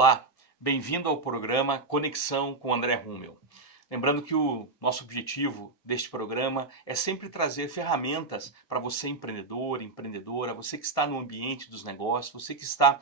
Olá, bem-vindo ao programa Conexão com André Rummel. Lembrando que o nosso objetivo deste programa é sempre trazer ferramentas para você empreendedor, empreendedora, você que está no ambiente dos negócios, você que está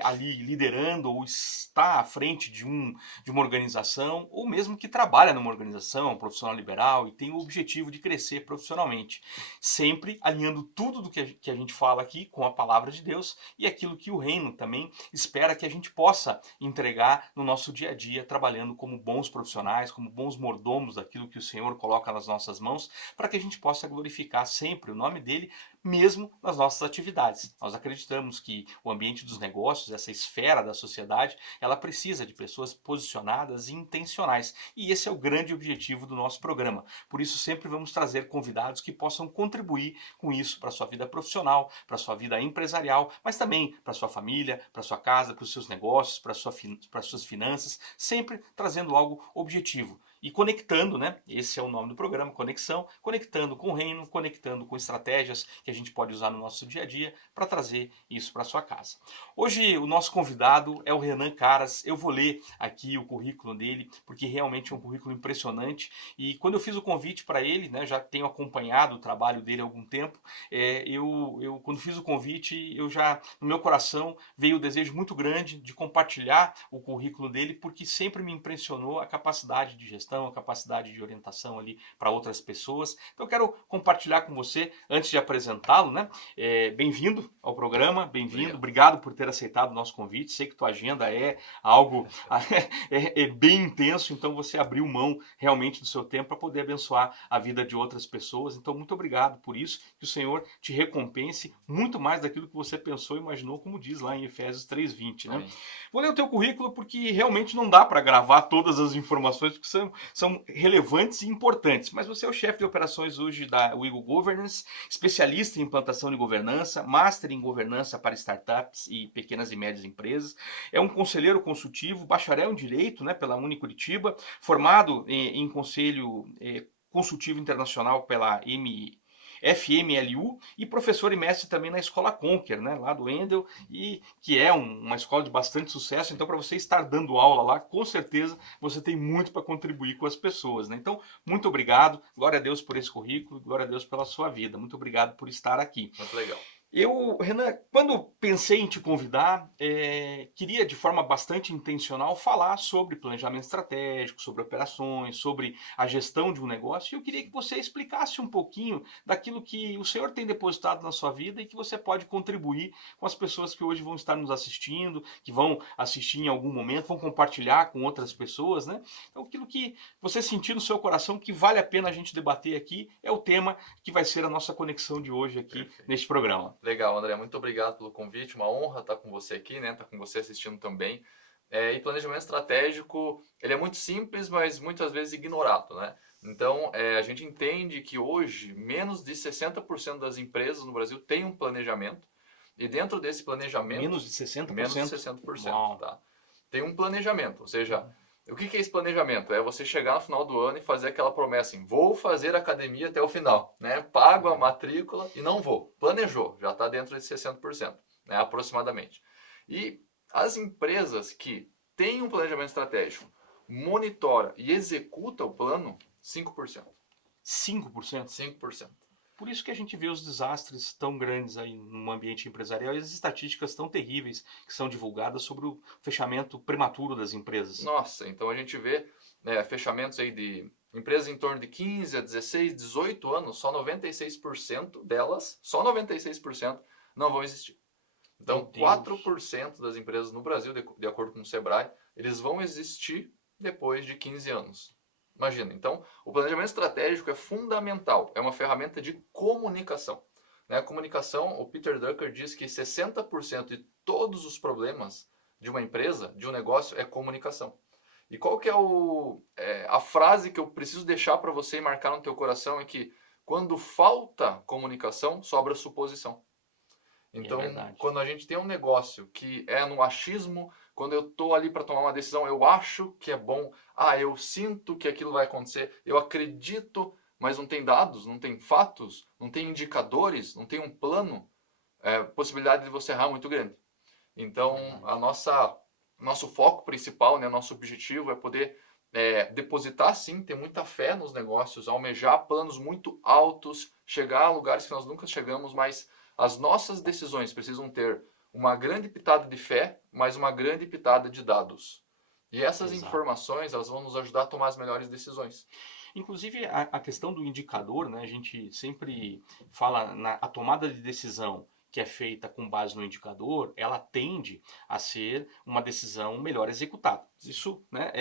ali liderando ou está à frente de uma organização, ou mesmo que trabalha numa organização, um profissional liberal e tem o objetivo de crescer profissionalmente. Sempre alinhando tudo do que a gente fala aqui com a palavra de Deus e aquilo que o reino também espera que a gente possa entregar no nosso dia a dia, trabalhando como bons profissionais, como bons mordomos daquilo que o Senhor coloca nas nossas mãos, para que a gente possa glorificar sempre o nome dele, mesmo nas nossas atividades. Nós acreditamos que o ambiente dos negócios, essa esfera da sociedade, ela precisa de pessoas posicionadas e intencionais. E esse é o grande objetivo do nosso programa. Por isso sempre vamos trazer convidados que possam contribuir com isso para a sua vida profissional, para a sua vida empresarial, mas também para a sua família, para a sua casa, para os seus negócios, para as suas finanças, sempre trazendo algo objetivo. E conectando, né? Esse é o nome do programa, Conexão, conectando com o reino, conectando com estratégias que a gente pode usar no nosso dia a dia para trazer isso para sua casa. Hoje o nosso convidado é o Renan Caras. Eu vou ler aqui o currículo dele, porque realmente é um currículo impressionante. E quando eu fiz o convite para ele, né, já tenho acompanhado o trabalho dele há algum tempo, quando fiz o convite, no meu coração veio o desejo muito grande de compartilhar o currículo dele, porque sempre me impressionou a capacidade de gestão, a capacidade de orientação ali para outras pessoas. Então eu quero compartilhar com você, antes de apresentá-lo, né? Bem-vindo ao programa, bem-vindo, obrigado por ter aceitado o nosso convite. Sei que tua agenda é algo bem intenso, então você abriu mão realmente do seu tempo para poder abençoar a vida de outras pessoas. Então muito obrigado por isso, que o Senhor te recompense muito mais daquilo que você pensou e imaginou, como diz lá em Efésios 3:20, né? Vou ler o teu currículo porque realmente não dá para gravar todas as informações, porque são relevantes e importantes. Mas você é o chefe de operações hoje da Wigo Governance, especialista em implantação de governança, master em governança para startups e pequenas e médias empresas. É um conselheiro consultivo, bacharel em Direito, né, pela Unicuritiba, formado em conselho consultivo internacional pela FMLU e professor e mestre também na Escola Conquer, né, lá do Endel, e que é uma escola de bastante sucesso. Então, para você estar dando aula lá, com certeza você tem muito para contribuir com as pessoas, né? Então, muito obrigado, glória a Deus por esse currículo, glória a Deus pela sua vida. Muito obrigado por estar aqui. Muito legal. Renan, quando pensei em te convidar, queria de forma bastante intencional falar sobre planejamento estratégico, sobre operações, sobre a gestão de um negócio, e eu queria que você explicasse um pouquinho daquilo que o senhor tem depositado na sua vida e que você pode contribuir com as pessoas que hoje vão estar nos assistindo, que vão assistir em algum momento, vão compartilhar com outras pessoas, né? Então, aquilo que você sentir no seu coração que vale a pena a gente debater aqui é o tema que vai ser a nossa conexão de hoje aqui neste programa. Legal, André, muito obrigado pelo convite, uma honra estar com você aqui, né? Estar com você assistindo também. E planejamento estratégico, ele é muito simples, mas muitas vezes ignorado, né? Então, a gente entende que hoje menos de 60% das empresas no Brasil têm um planejamento, e dentro desse planejamento... Menos de 60%? Menos de 60%, Uau. tá? Tem um planejamento, ou seja, o que é esse planejamento? É você chegar no final do ano e fazer aquela promessa assim, vou fazer academia até o final, né? Pago a matrícula e não vou. Planejou, já está dentro de 60%, né? Aproximadamente. E as empresas que têm um planejamento estratégico, monitora e executa o plano, 5%. 5%? 5%. Por isso que a gente vê os desastres tão grandes aí no ambiente empresarial e as estatísticas tão terríveis que são divulgadas sobre o fechamento prematuro das empresas. Nossa, então a gente vê fechamentos aí de empresas em torno de 15 a 16, 18 anos, só 96% delas, só 96% não vão existir. Então, 4% das empresas no Brasil, de acordo com o Sebrae, eles vão existir depois de 15 anos. Imagina, então, o planejamento estratégico é fundamental, é uma ferramenta de comunicação. A comunicação, o Peter Drucker diz que 60% de todos os problemas de uma empresa, de um negócio, é comunicação. E qual que é a frase que eu preciso deixar para você e marcar no teu coração é que quando falta comunicação, sobra suposição. Então, quando a gente tem um negócio que é no achismo, quando eu estou ali para tomar uma decisão, eu acho que é bom, eu sinto que aquilo vai acontecer, eu acredito, mas não tem dados, não tem fatos, não tem indicadores, não tem um plano, possibilidade de você errar muito grande. Então, a nossa nosso foco principal, né, nosso objetivo é poder depositar sim, ter muita fé nos negócios, almejar planos muito altos, chegar a lugares que nós nunca chegamos, mas as nossas decisões precisam ter uma grande pitada de fé, mas uma grande pitada de dados. E essas Exato. informações, elas vão nos ajudar a tomar as melhores decisões. Inclusive, a questão do indicador, né, a gente sempre fala a tomada de decisão que é feita com base no indicador, ela tende a ser uma decisão melhor executada. Isso, né,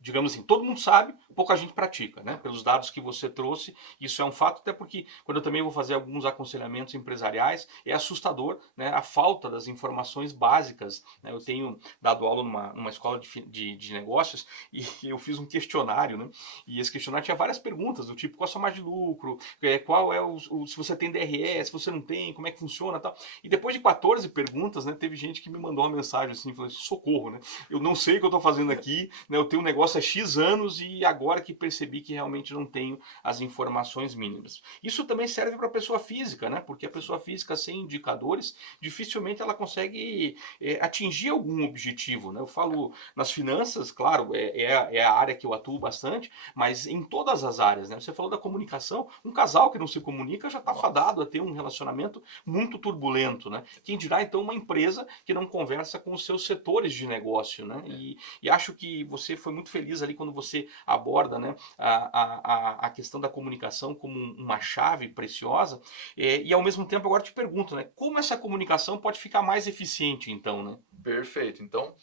digamos assim, todo mundo sabe, pouca gente pratica, né? Pelos dados que você trouxe, isso é um fato, até porque quando eu também vou fazer alguns aconselhamentos empresariais, é assustador, né, a falta das informações básicas, né? Eu tenho dado aula numa escola de negócios e eu fiz um questionário, né? E esse questionário tinha várias perguntas, do tipo, qual a sua margem de lucro, qual é se você tem DRE, se você não tem, como é que funciona e tal. E depois de 14 perguntas, né, teve gente que me mandou uma mensagem assim, falando assim, socorro, né? Eu não sei o que eu estou fazendo aqui, né? Eu tenho um negócio há X anos e agora que percebi que realmente não tenho as informações mínimas. Isso também serve para a pessoa física, né? Porque a pessoa física sem indicadores, dificilmente ela consegue atingir algum objetivo, né? Eu falo nas finanças, claro, é a área que eu atuo bastante, mas em todas as áreas, né? Você falou da comunicação, um casal que não se comunica já está fadado a ter um relacionamento muito turbulento, né? Quem dirá então uma empresa que não conversa com os seus setores de negócio, né? E acho que você foi muito feliz ali quando você aborda, né, a questão da comunicação como uma chave preciosa, e ao mesmo tempo agora te pergunto, né, como essa comunicação pode ficar mais eficiente então, né? Perfeito. Então,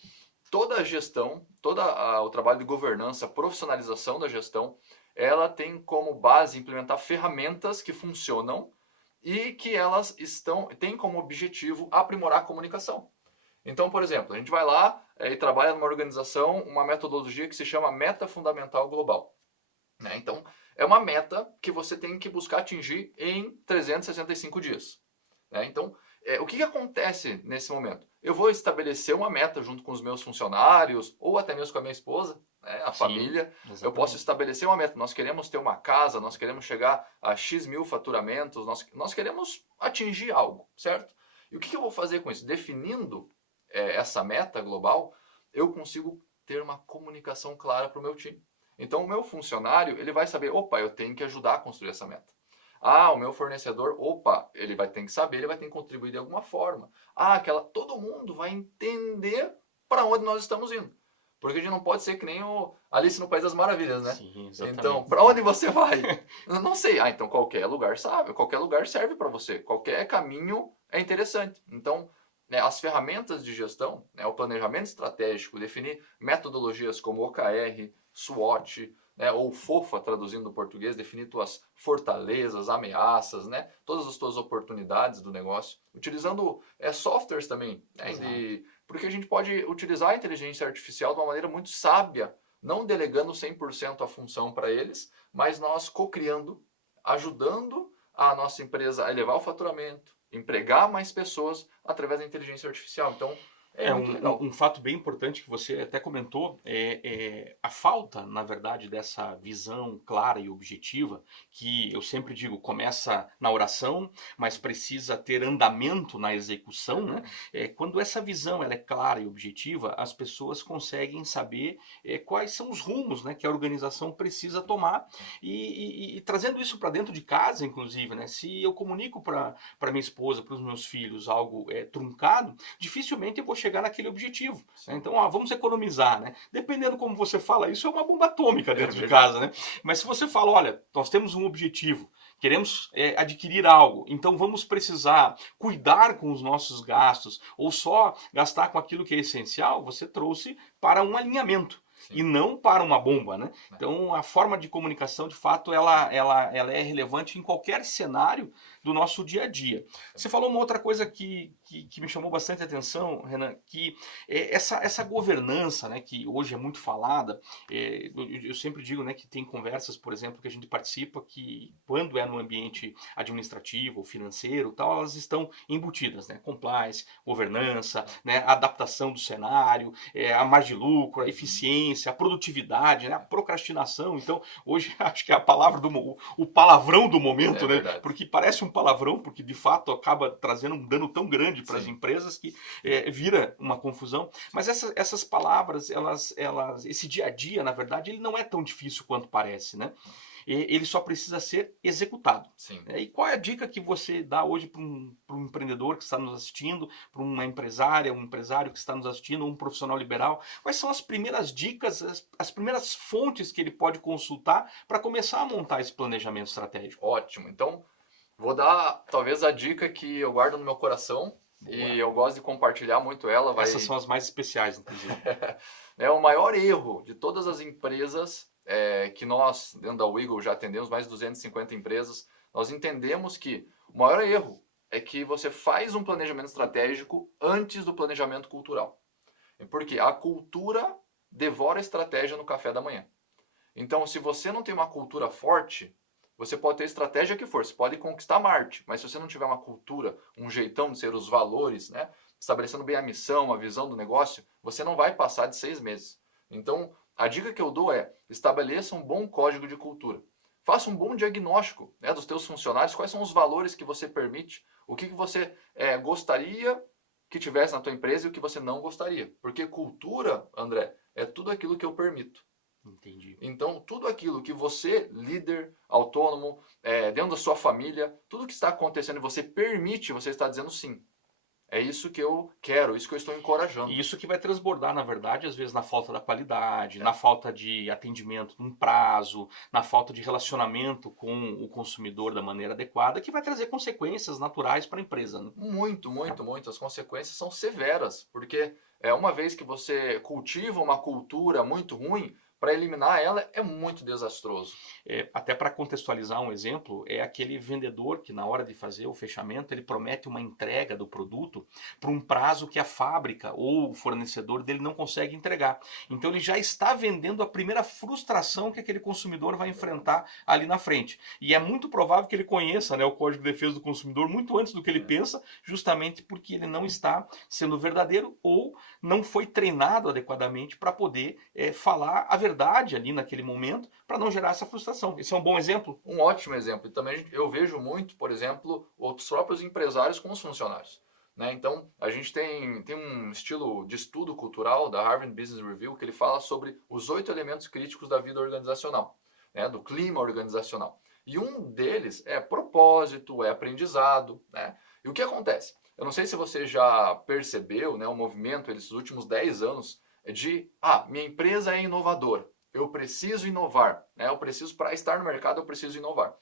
toda a gestão, o trabalho de governança, a profissionalização da gestão, ela tem como base implementar ferramentas que funcionam e que elas têm como objetivo aprimorar a comunicação. Então, por exemplo, a gente vai lá e trabalha numa organização, uma metodologia que se chama Meta Fundamental Global. Né? Então, é uma meta que você tem que buscar atingir em 365 dias. Né? Então, o que acontece nesse momento? Eu vou estabelecer uma meta junto com os meus funcionários, ou até mesmo com a minha esposa, né? A família. Exatamente. Eu posso estabelecer uma meta. Nós queremos ter uma casa, nós queremos chegar a X mil faturamentos, nós queremos atingir algo, certo? E o que eu vou fazer com isso? Definindo essa meta global, eu consigo ter uma comunicação clara para o meu time. Então, o meu funcionário, ele vai saber, opa, eu tenho que ajudar a construir essa meta. Ah, o meu fornecedor, opa, ele vai ter que saber, ele vai ter que contribuir de alguma forma. Ah, todo mundo vai entender para onde nós estamos indo. Porque a gente não pode ser que nem o Alice no País das Maravilhas, né? Sim, exatamente. Então, para onde você vai? Não sei. Ah, então qualquer lugar sabe, qualquer lugar serve para você. Qualquer caminho é interessante. Então, né, as ferramentas de gestão, né, o planejamento estratégico, definir metodologias como OKR, SWOT, né, ou FOFA, traduzindo do português, definir tuas fortalezas, ameaças, né, todas as tuas oportunidades do negócio, utilizando softwares também, né, porque a gente pode utilizar a inteligência artificial de uma maneira muito sábia, não delegando 100% a função para eles, mas nós co-criando, ajudando a nossa empresa a elevar o faturamento, empregar mais pessoas através da inteligência artificial. Então, muito legal. Um fato bem importante que você até comentou é a falta, na verdade, dessa visão clara e objetiva, que eu sempre digo, começa na oração, mas precisa ter andamento na execução, né? Quando essa visão ela é clara e objetiva, as pessoas conseguem saber quais são os rumos, né, que a organização precisa tomar e trazendo isso para dentro de casa, inclusive, né? Se eu comunico para minha esposa, para os meus filhos algo truncado, dificilmente eu vou chegar naquele objetivo. Né? Então, vamos economizar, né? Dependendo como você fala, isso é uma bomba atômica dentro de casa, né? Mas se você fala, olha, nós temos um objetivo, queremos adquirir algo, então vamos precisar cuidar com os nossos gastos ou só gastar com aquilo que é essencial, você trouxe para um alinhamento. Sim. E não para uma bomba, né? Então, a forma de comunicação, de fato, ela é relevante em qualquer cenário do nosso dia a dia. Você falou uma outra coisa que me chamou bastante atenção, Renan, que essa governança, né, que hoje é muito falada, eu sempre digo, né, que tem conversas, por exemplo, que a gente participa, que quando é no ambiente administrativo ou financeiro, tal, elas estão embutidas, né? Compliance, governança, né, adaptação do cenário, a margem de lucro, a eficiência, a produtividade, né, a procrastinação. Então, hoje acho que é a palavra o palavrão do momento, né? Porque parece um palavrão, porque de fato acaba trazendo um dano tão grande para as Sim. empresas que vira uma confusão. Mas essas palavras, esse dia a dia, na verdade, ele não é tão difícil quanto parece, né? Ele só precisa ser executado. Sim. E qual é a dica que você dá hoje para um empreendedor que está nos assistindo, para uma empresária, um empresário que está nos assistindo, um profissional liberal? Quais são as primeiras dicas, as primeiras fontes que ele pode consultar para começar a montar esse planejamento estratégico? Ótimo. Então, vou dar talvez a dica que eu guardo no meu coração. Boa. E eu gosto de compartilhar muito ela. Essas são as mais especiais, inclusive. O maior erro de todas as empresas que nós, dentro da Wiggle, já atendemos mais de 250 empresas, nós entendemos que o maior erro é que você faz um planejamento estratégico antes do planejamento cultural. Porque a cultura devora a estratégia no café da manhã. Então, se você não tem uma cultura forte, você pode ter estratégia que for, você pode conquistar Marte, mas se você não tiver uma cultura, um jeitão de ser, os valores, né, estabelecendo bem a missão, a visão do negócio, você não vai passar de 6 meses. Então, a dica que eu dou é, estabeleça um bom código de cultura. Faça um bom diagnóstico, né, dos teus funcionários, quais são os valores que você permite, o que você gostaria que tivesse na tua empresa e o que você não gostaria. Porque cultura, André, é tudo aquilo que eu permito. Entendi. Então, tudo aquilo que você, líder, autônomo, dentro da sua família, tudo que está acontecendo e você permite, você está dizendo sim. É isso que eu quero, isso que eu estou encorajando. E isso que vai transbordar, na verdade, às vezes na falta da qualidade, na falta de atendimento num prazo, na falta de relacionamento com o consumidor da maneira adequada, que vai trazer consequências naturais para a empresa. Né? Muito, muito, muito. As consequências são severas, porque uma vez que você cultiva uma cultura muito ruim, para eliminar ela é muito desastroso. Até para contextualizar um exemplo, é aquele vendedor que na hora de fazer o fechamento, ele promete uma entrega do produto para um prazo que a fábrica ou o fornecedor dele não consegue entregar. Então ele já está vendendo a primeira frustração que aquele consumidor vai enfrentar ali na frente. E é muito provável que ele conheça, né, o Código de Defesa do Consumidor muito antes do que ele pensa, justamente porque ele não está sendo verdadeiro ou não foi treinado adequadamente para poder falar a verdade ali naquele momento, para não gerar essa frustração. Esse é um bom exemplo? Um ótimo exemplo. E também eu vejo muito, por exemplo, os próprios empresários com os funcionários. Né? Então, a gente tem um estilo de estudo cultural da Harvard Business Review que ele fala sobre os 8 elementos críticos da vida organizacional, né? Do clima organizacional. E um deles é propósito, é aprendizado. Né? E o que acontece? Eu não sei se você já percebeu, né, o movimento esses últimos 10 anos de, minha empresa é inovadora, eu preciso inovar, né? Eu preciso, para estar no mercado, eu preciso inovar.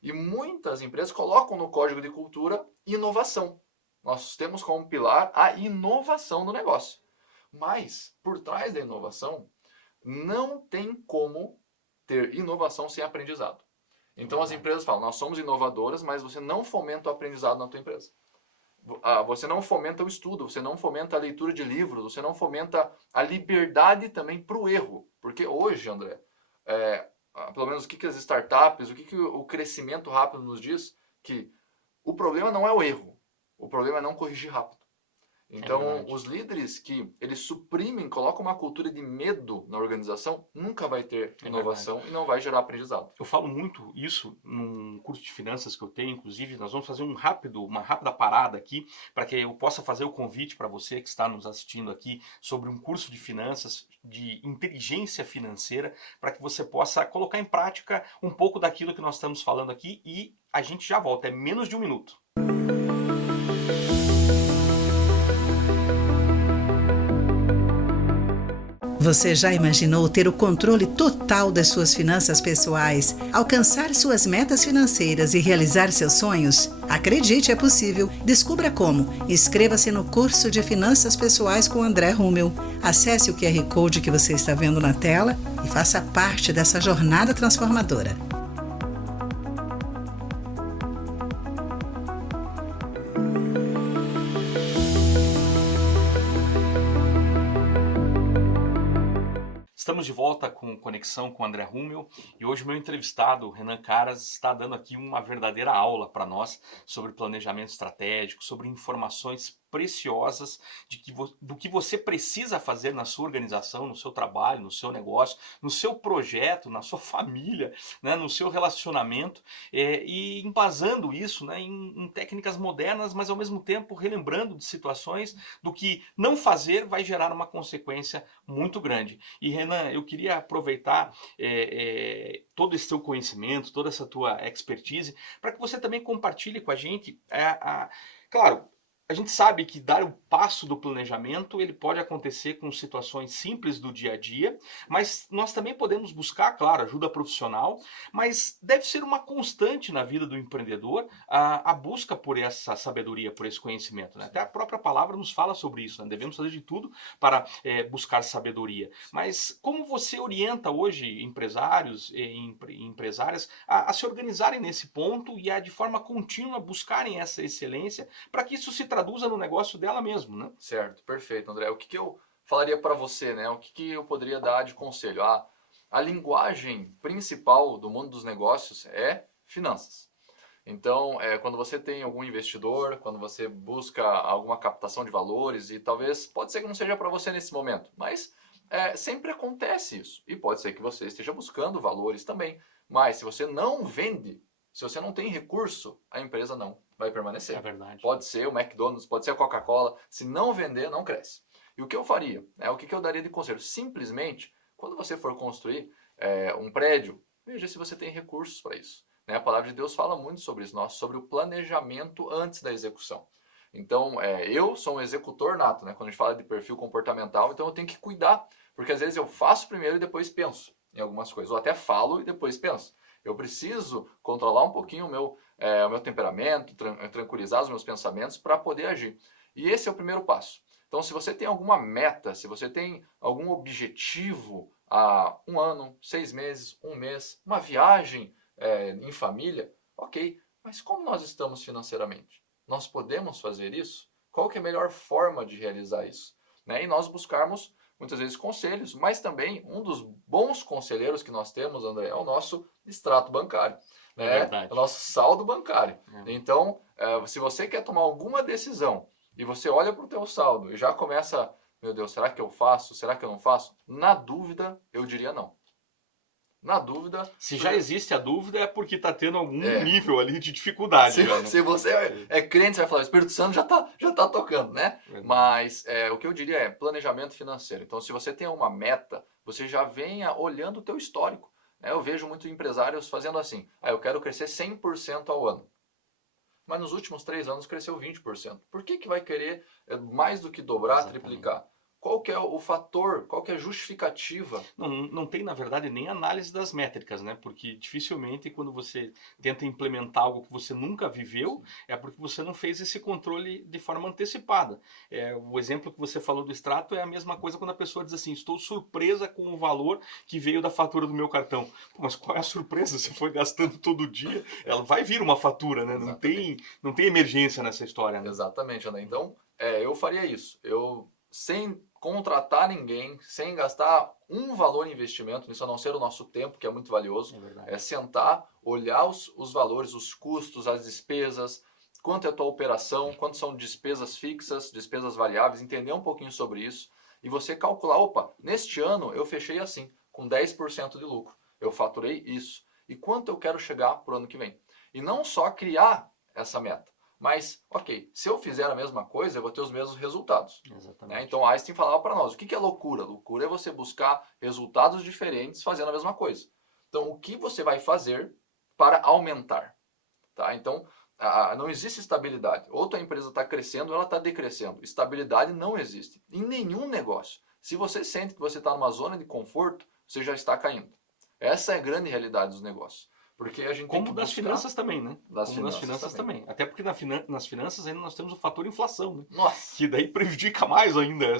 E muitas empresas colocam no código de cultura inovação. Nós temos como pilar a inovação do negócio. Mas, por trás da inovação, não tem como ter inovação sem aprendizado. Então as empresas falam, nós somos inovadoras, mas você não fomenta o aprendizado na tua empresa. Você não fomenta o estudo, você não fomenta a leitura de livros, você não fomenta a liberdade também para o erro. Porque hoje, André, pelo menos o que as startups, o que o crescimento rápido nos diz, que o problema não é o erro, o problema é não corrigir rápido. Então, os líderes que eles suprimem, colocam uma cultura de medo na organização, nunca vai ter inovação e não vai gerar aprendizado. Eu falo muito isso num curso de finanças que eu tenho, inclusive nós vamos fazer uma rápida parada aqui, para que eu possa fazer o convite para você que está nos assistindo aqui sobre um curso de finanças, de inteligência financeira, para que você possa colocar em prática um pouco daquilo que nós estamos falando aqui e a gente já volta, é menos de 1 minuto. Você já imaginou ter o controle total das suas finanças pessoais, alcançar suas metas financeiras e realizar seus sonhos? Acredite, é possível. Descubra como. Inscreva-se no curso de Finanças Pessoais com André Rummel. Acesse o QR Code que você está vendo na tela e faça parte dessa jornada transformadora. Estamos de volta com Conexão com André Rummel e hoje o meu entrevistado, Renan Caras, está dando aqui uma verdadeira aula para nós sobre planejamento estratégico, sobre informações preciosas do que você precisa fazer na sua organização, no seu trabalho, no seu negócio, no seu projeto, na sua família, né, no seu relacionamento, e embasando isso, né, em técnicas modernas, mas ao mesmo tempo relembrando de situações do que não fazer vai gerar uma consequência muito grande. E Renan, eu queria aproveitar todo esse teu conhecimento, toda essa tua expertise, para que você também compartilhe com a gente, claro, a gente sabe que dar o passo do planejamento ele pode acontecer com situações simples do dia a dia, mas nós também podemos buscar, claro, ajuda profissional, mas deve ser uma constante na vida do empreendedor a busca por essa sabedoria, por esse conhecimento, né? Até a própria palavra nos fala sobre isso, né? Devemos fazer de tudo para buscar sabedoria. Mas como você orienta hoje empresários e empresárias a se organizarem nesse ponto e a de forma contínua buscarem essa excelência para que isso se traduza no negócio dela mesmo, né? Certo, perfeito, André. O que eu falaria para você, né? O que eu poderia dar de conselho? A linguagem principal do mundo dos negócios é finanças. Então, quando você tem algum investidor, quando você busca alguma captação de valores, e talvez, pode ser que não seja para você nesse momento, mas sempre acontece isso. E pode ser que você esteja buscando valores também. Mas se você não vende, se você não tem recurso, a empresa não vai permanecer. É verdade. Pode ser o McDonald's, pode ser a Coca-Cola. Se não vender, não cresce. E o que eu faria? O que eu daria de conselho? Simplesmente, quando você for construir um prédio, veja se você tem recursos para isso. A palavra de Deus fala muito sobre isso, sobre o planejamento antes da execução. Então, eu sou um executor nato, né? Quando a gente fala de perfil comportamental, então eu tenho que cuidar. Porque às vezes eu faço primeiro e depois penso em algumas coisas. Ou até falo e depois penso. Eu preciso controlar um pouquinho o meu temperamento, tranquilizar os meus pensamentos para poder agir. E esse é o primeiro passo. Então, se você tem alguma meta, se você tem algum objetivo há 1 ano, 6 meses, 1 mês, uma viagem em família, ok. Mas como nós estamos financeiramente? Nós podemos fazer isso? Qual que é a melhor forma de realizar isso? E nós buscarmos muitas vezes conselhos, mas também um dos bons conselheiros que nós temos, André, é o nosso extrato bancário. É o nosso saldo bancário. Então, se você quer tomar alguma decisão e você olha para o teu saldo e já começa, meu Deus, será que eu faço? Será que eu não faço? Na dúvida, eu diria não. Na dúvida... Se já existe a dúvida é porque está tendo algum nível ali de dificuldade. Se você é crente, você vai falar, o Espírito Santo já tá tocando, né? Mas o que eu diria é planejamento financeiro. Então, se você tem uma meta, você já venha olhando o teu histórico. Eu vejo muitos empresários fazendo assim, eu quero crescer 100% ao ano. Mas nos últimos 3 anos cresceu 20%. Por que vai querer mais do que dobrar, triplicar? Qual que é o fator, qual que é a justificativa? Não tem, na verdade, nem análise das métricas, né? Porque dificilmente quando você tenta implementar algo que você nunca viveu, é porque você não fez esse controle de forma antecipada. O exemplo que você falou do extrato é a mesma coisa quando a pessoa diz assim, estou surpresa com o valor que veio da fatura do meu cartão. Pô, mas qual é a surpresa? Você foi gastando todo dia, ela vai vir uma fatura, né? Não tem emergência nessa história, né? Exatamente, Ana. Então, eu faria isso. Sem contratar ninguém, sem gastar um valor em investimento, isso a não ser o nosso tempo, que é muito valioso, sentar, olhar os valores, os custos, as despesas, quanto é a tua operação, quanto são despesas fixas, despesas variáveis, entender um pouquinho sobre isso, e você calcular, neste ano eu fechei assim, com 10% de lucro, eu faturei isso, e quanto eu quero chegar para o ano que vem. E não só criar essa meta, mas, ok, se eu fizer a mesma coisa, eu vou ter os mesmos resultados. Exatamente. Então Einstein falava para nós, o que é loucura? Loucura é você buscar resultados diferentes fazendo a mesma coisa. Então, o que você vai fazer para aumentar? Então, não existe estabilidade. Ou tua empresa está crescendo ou ela está decrescendo. Estabilidade não existe. Em nenhum negócio. Se você sente que você está numa zona de conforto, você já está caindo. Essa é a grande realidade dos negócios. Porque a gente Como das finanças também, né? Das finanças também. Até porque nas finanças ainda nós temos o fator inflação, né? Nossa! Que daí prejudica mais ainda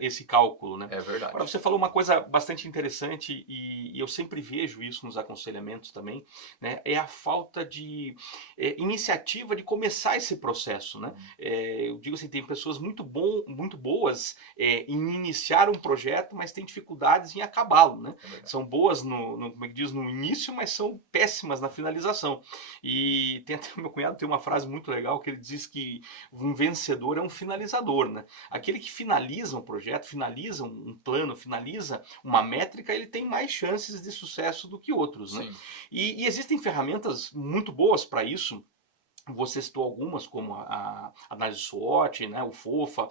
esse cálculo, né? É verdade. Agora, você falou uma coisa bastante interessante e eu sempre vejo isso nos aconselhamentos também, né? É a falta de iniciativa de começar esse processo, né? Eu digo assim, tem pessoas muito boas em iniciar um projeto, mas tem dificuldades em acabá-lo, né? São boas no início, mas são péssimas na finalização. E tem até o meu cunhado tem uma frase muito legal que ele diz que um vencedor é um finalizador, né? Aquele que finaliza um projeto, finaliza um plano, finaliza uma métrica, ele tem mais chances de sucesso do que outros, né? Sim. E existem ferramentas muito boas para isso. Você citou algumas, como a análise SWOT, né, o FOFA.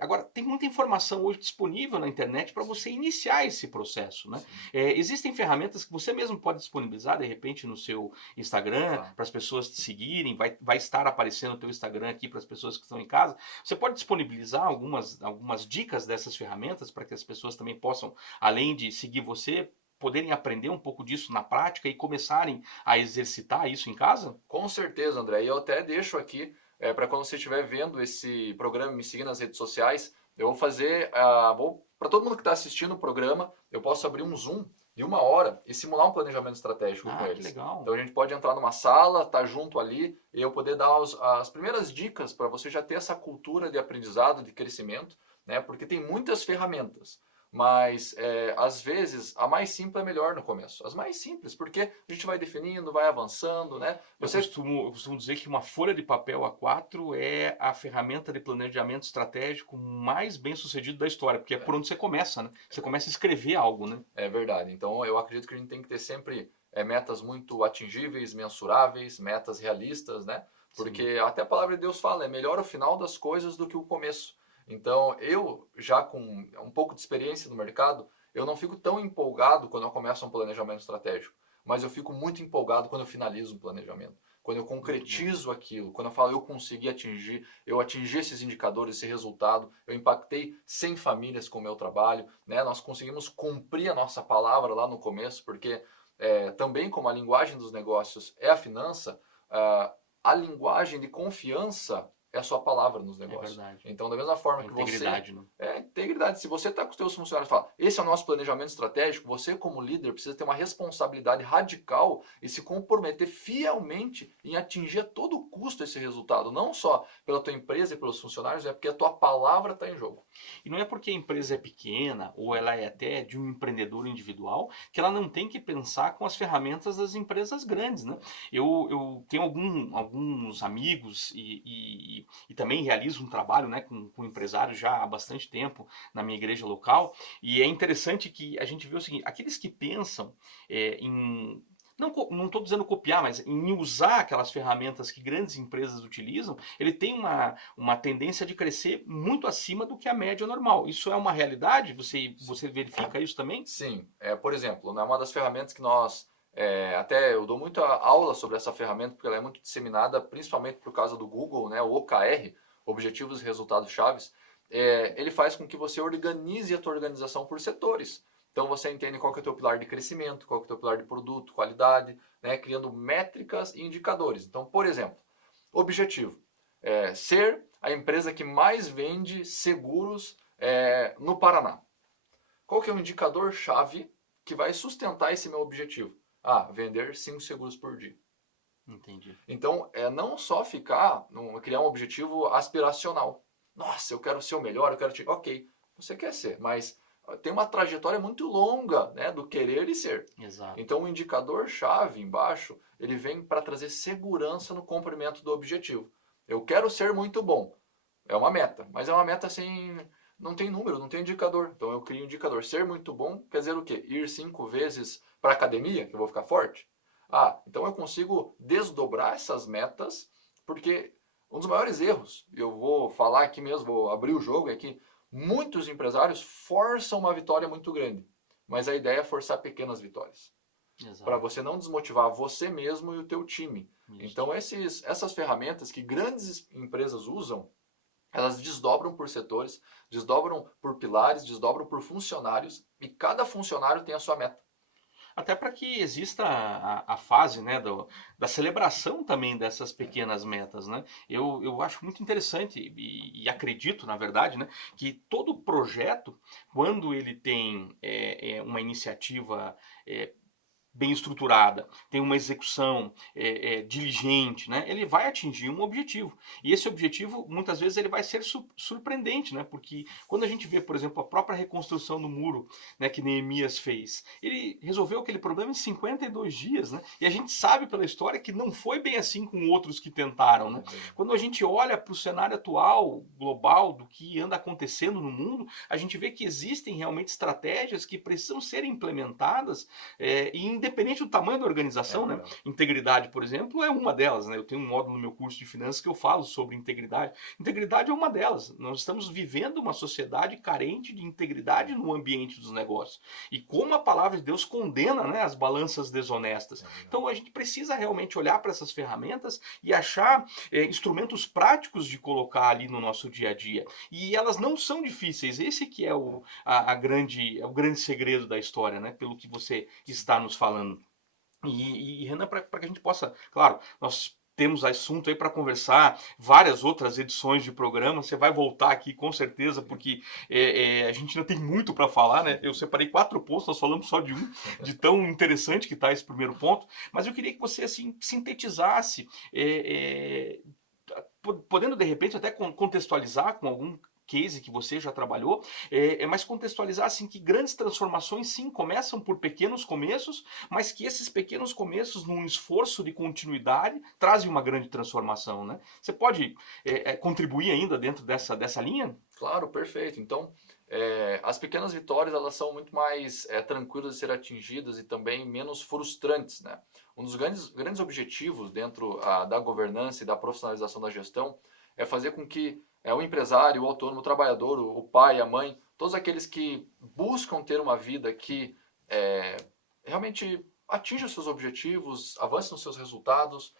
Agora, tem muita informação hoje disponível na internet para você iniciar esse processo, né? Existem ferramentas que você mesmo pode disponibilizar, de repente, no seu Instagram, Tá. para as pessoas te seguirem, vai estar aparecendo o teu Instagram aqui para as pessoas que estão em casa. Você pode disponibilizar algumas dicas dessas ferramentas para que as pessoas também possam, além de seguir você, poderem aprender um pouco disso na prática e começarem a exercitar isso em casa? Com certeza, André. E eu até deixo aqui, para quando você estiver vendo esse programa, me seguir nas redes sociais, eu vou fazer, para todo mundo que está assistindo o programa, eu posso abrir um Zoom de 1 hora e simular um planejamento estratégico com Que eles. legal. Então a gente pode entrar numa sala, estar junto ali e eu poder dar as primeiras dicas para você já ter essa cultura de aprendizado, de crescimento, né? Porque tem muitas ferramentas. Mas, às vezes, a mais simples é melhor no começo. As mais simples, porque a gente vai definindo, vai avançando, né? Eu costumo dizer que uma folha de papel A4 é a ferramenta de planejamento estratégico mais bem sucedido da história, porque é por onde você começa, né? Você começa a escrever algo, né? É verdade. Então, eu acredito que a gente tem que ter sempre metas muito atingíveis, mensuráveis, metas realistas, né? Porque até a palavra de Deus fala, é melhor o final das coisas do que o começo. Então, eu já com um pouco de experiência no mercado, eu não fico tão empolgado quando eu começo um planejamento estratégico, mas eu fico muito empolgado quando eu finalizo um planejamento, quando eu concretizo aquilo, quando eu falo eu consegui atingir, eu atingi esses indicadores, esse resultado, eu impactei 100 famílias com o meu trabalho, né? Nós conseguimos cumprir a nossa palavra lá no começo, porque também como a linguagem dos negócios é a finança, a linguagem de confiança é a sua palavra nos negócios. É verdade. Então, da mesma forma que Integridade, você... né? Integridade. Se você está com os seus funcionários e fala, esse é o nosso planejamento estratégico, você como líder precisa ter uma responsabilidade radical e se comprometer fielmente em atingir a todo custo esse resultado. Não só pela tua empresa e pelos funcionários, é porque a tua palavra está em jogo. E não é porque a empresa é pequena ou ela é até de um empreendedor individual que ela não tem que pensar com as ferramentas das empresas grandes, né? Eu tenho alguns amigos e também realizo um trabalho, né, com empresários já há bastante tempo na minha igreja local, e é interessante que a gente vê o seguinte, aqueles que pensam em... Não estou dizendo copiar, mas em usar aquelas ferramentas que grandes empresas utilizam, ele tem uma tendência de crescer muito acima do que a média normal. Isso é uma realidade? Você verifica isso também? Sim. Por exemplo, né, uma das ferramentas que nós... até eu dou muita aula sobre essa ferramenta, porque ela é muito disseminada, principalmente por causa do Google, né, o OKR, Objetivos e Resultados Chaves. Ele faz com que você organize a tua organização por setores. Então você entende qual que é o teu pilar de crescimento, qual que é o teu pilar de produto, qualidade, né, criando métricas e indicadores. Então, por exemplo, objetivo, ser a empresa que mais vende seguros no Paraná. Qual que é o indicador-chave que vai sustentar esse meu objetivo? Vender 5 seguros por dia. Entendi. Então, não só criar um objetivo aspiracional. Nossa, eu quero ser o melhor, eu quero... Ok, você quer ser, mas tem uma trajetória muito longa, né, do querer e ser. Exato. Então, o indicador-chave embaixo, ele vem para trazer segurança no cumprimento do objetivo. Eu quero ser muito bom. É uma meta, mas é uma meta sem... Não tem número, não tem indicador. Então, eu crio um indicador. Ser muito bom quer dizer o quê? Ir 5 vezes para a academia, que eu vou ficar forte? Então eu consigo desdobrar essas metas, porque um dos maiores erros, eu vou falar aqui mesmo, vou abrir o jogo, é que muitos empresários forçam uma vitória muito grande, mas a ideia é forçar pequenas vitórias, para você não desmotivar você mesmo e o teu time. Isso. Então essas ferramentas que grandes empresas usam, elas desdobram por setores, desdobram por pilares, desdobram por funcionários, e cada funcionário tem a sua meta. Até para que exista a fase, né, da celebração também dessas pequenas metas, né? Eu acho muito interessante e acredito, na verdade, né, que todo projeto, quando ele tem uma iniciativa bem estruturada, tem uma execução diligente, né, ele vai atingir um objetivo. E esse objetivo, muitas vezes, ele vai ser surpreendente, né, porque quando a gente vê, por exemplo, a própria reconstrução do muro, né, que Neemias fez, ele resolveu aquele problema em 52 dias, né, e a gente sabe pela história que não foi bem assim com outros que tentaram, né. Quando a gente olha para o cenário atual, global, do que anda acontecendo no mundo, a gente vê que existem realmente estratégias que precisam ser implementadas, e independente do tamanho da organização, né? Integridade, por exemplo, é uma delas, né? Eu tenho um módulo no meu curso de finanças que eu falo sobre integridade. Integridade é uma delas. Nós estamos vivendo uma sociedade carente de integridade no ambiente dos negócios. E como a palavra de Deus condena, né, as balanças desonestas. Então a gente precisa realmente olhar para essas ferramentas e achar instrumentos práticos de colocar ali no nosso dia a dia. E elas não são difíceis. Esse que é o grande segredo da história, né? Pelo que você está nos falando. E Renan, para que a gente possa, claro, nós temos assunto aí para conversar, várias outras edições de programa, você vai voltar aqui com certeza, porque a gente ainda tem muito para falar, né? Eu separei 4 pontos, nós falamos só de um, de tão interessante que está esse primeiro ponto, mas eu queria que você assim sintetizasse, podendo de repente até contextualizar com algum case que você já trabalhou, mas contextualizar assim que grandes transformações sim começam por pequenos começos, mas que esses pequenos começos num esforço de continuidade trazem uma grande transformação, né? Você pode contribuir ainda dentro dessa linha? Claro, perfeito. Então, as pequenas vitórias elas são muito mais tranquilas de ser atingidas e também menos frustrantes, né? Um dos grandes objetivos dentro da governança e da profissionalização da gestão é fazer com que o empresário, o autônomo, o trabalhador, o pai, a mãe, todos aqueles que buscam ter uma vida que realmente atinja os seus objetivos, avance nos seus resultados,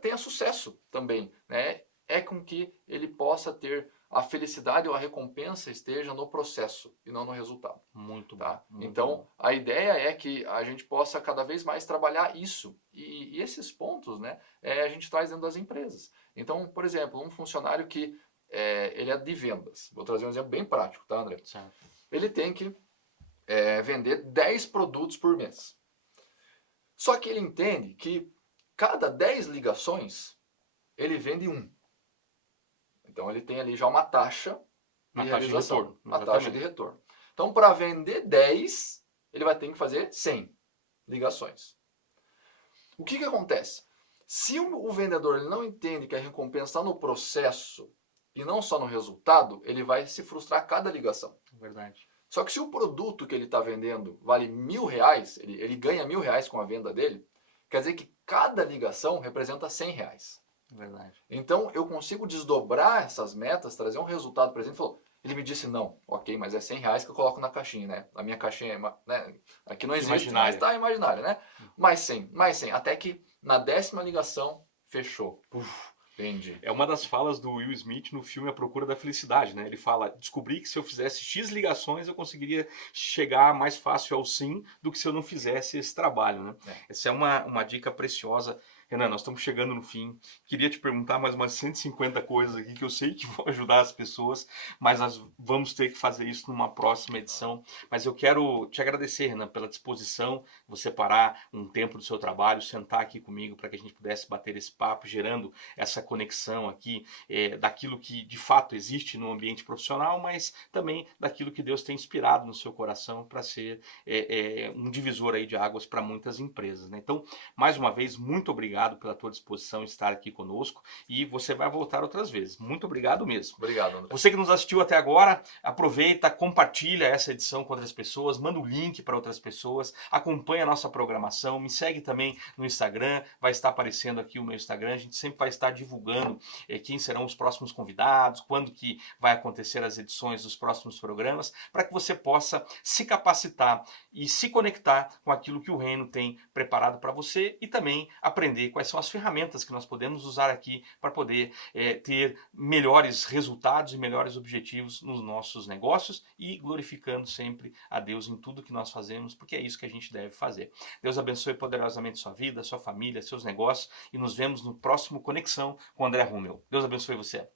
tenha sucesso também, né? É com que ele possa ter a felicidade ou a recompensa esteja no processo e não no resultado. Muito tá? bom. Muito então, bom. A ideia é que a gente possa cada vez mais trabalhar isso. E esses pontos, né, a gente traz dentro das empresas. Então, por exemplo, um funcionário que ele é de vendas. Vou trazer um exemplo bem prático, tá, André? Certo. Ele tem que vender 10 produtos por mês. Só que ele entende que cada 10 ligações, ele vende um. Então ele tem ali já uma taxa de realização, uma taxa de retorno. Então para vender 10, ele vai ter que fazer 100 ligações. O que acontece? Se o vendedor ele não entende que a recompensa está no processo e não só no resultado, ele vai se frustrar a cada ligação. Verdade. Só que se o produto que ele está vendendo vale R$1.000, ele ganha R$1.000 com a venda dele, quer dizer que cada ligação representa R$100. Verdade. Então eu consigo desdobrar essas metas, trazer um resultado para ele. Ele me disse não, ok, mas é R$100 que eu coloco na caixinha, né? A minha caixinha, né? Aqui não existe, mas está imaginária, né? Mais 100, até que na 10ª ligação fechou. Vendi. É uma das falas do Will Smith no filme A Procura da Felicidade, né? Ele fala, descobri que se eu fizesse X ligações eu conseguiria chegar mais fácil ao sim do que se eu não fizesse esse trabalho, né? Essa é uma dica preciosa. Renan, nós estamos chegando no fim. Queria te perguntar mais umas 150 coisas aqui que eu sei que vão ajudar as pessoas, mas nós vamos ter que fazer isso numa próxima edição. Mas eu quero te agradecer, Renan, pela disposição, você parar um tempo do seu trabalho, sentar aqui comigo para que a gente pudesse bater esse papo, gerando essa conexão aqui daquilo que de fato existe no ambiente profissional, mas também daquilo que Deus tem inspirado no seu coração para ser um divisor aí de águas para muitas empresas, né? Então, mais uma vez, muito obrigado pela tua disposição em estar aqui conosco e você vai voltar outras vezes. Muito obrigado mesmo. Obrigado, André. Você que nos assistiu até agora, aproveita, compartilha essa edição com outras pessoas, manda o link para outras pessoas, acompanha a nossa programação, me segue também no Instagram, vai estar aparecendo aqui o meu Instagram, a gente sempre vai estar divulgando quem serão os próximos convidados, quando que vai acontecer as edições dos próximos programas, para que você possa se capacitar e se conectar com aquilo que o Reino tem preparado para você e também aprender quais são as ferramentas que nós podemos usar aqui para poder ter melhores resultados e melhores objetivos nos nossos negócios e glorificando sempre a Deus em tudo que nós fazemos, porque é isso que a gente deve fazer. Deus abençoe poderosamente sua vida, sua família, seus negócios e nos vemos no próximo Conexão com André Rummel. Deus abençoe você.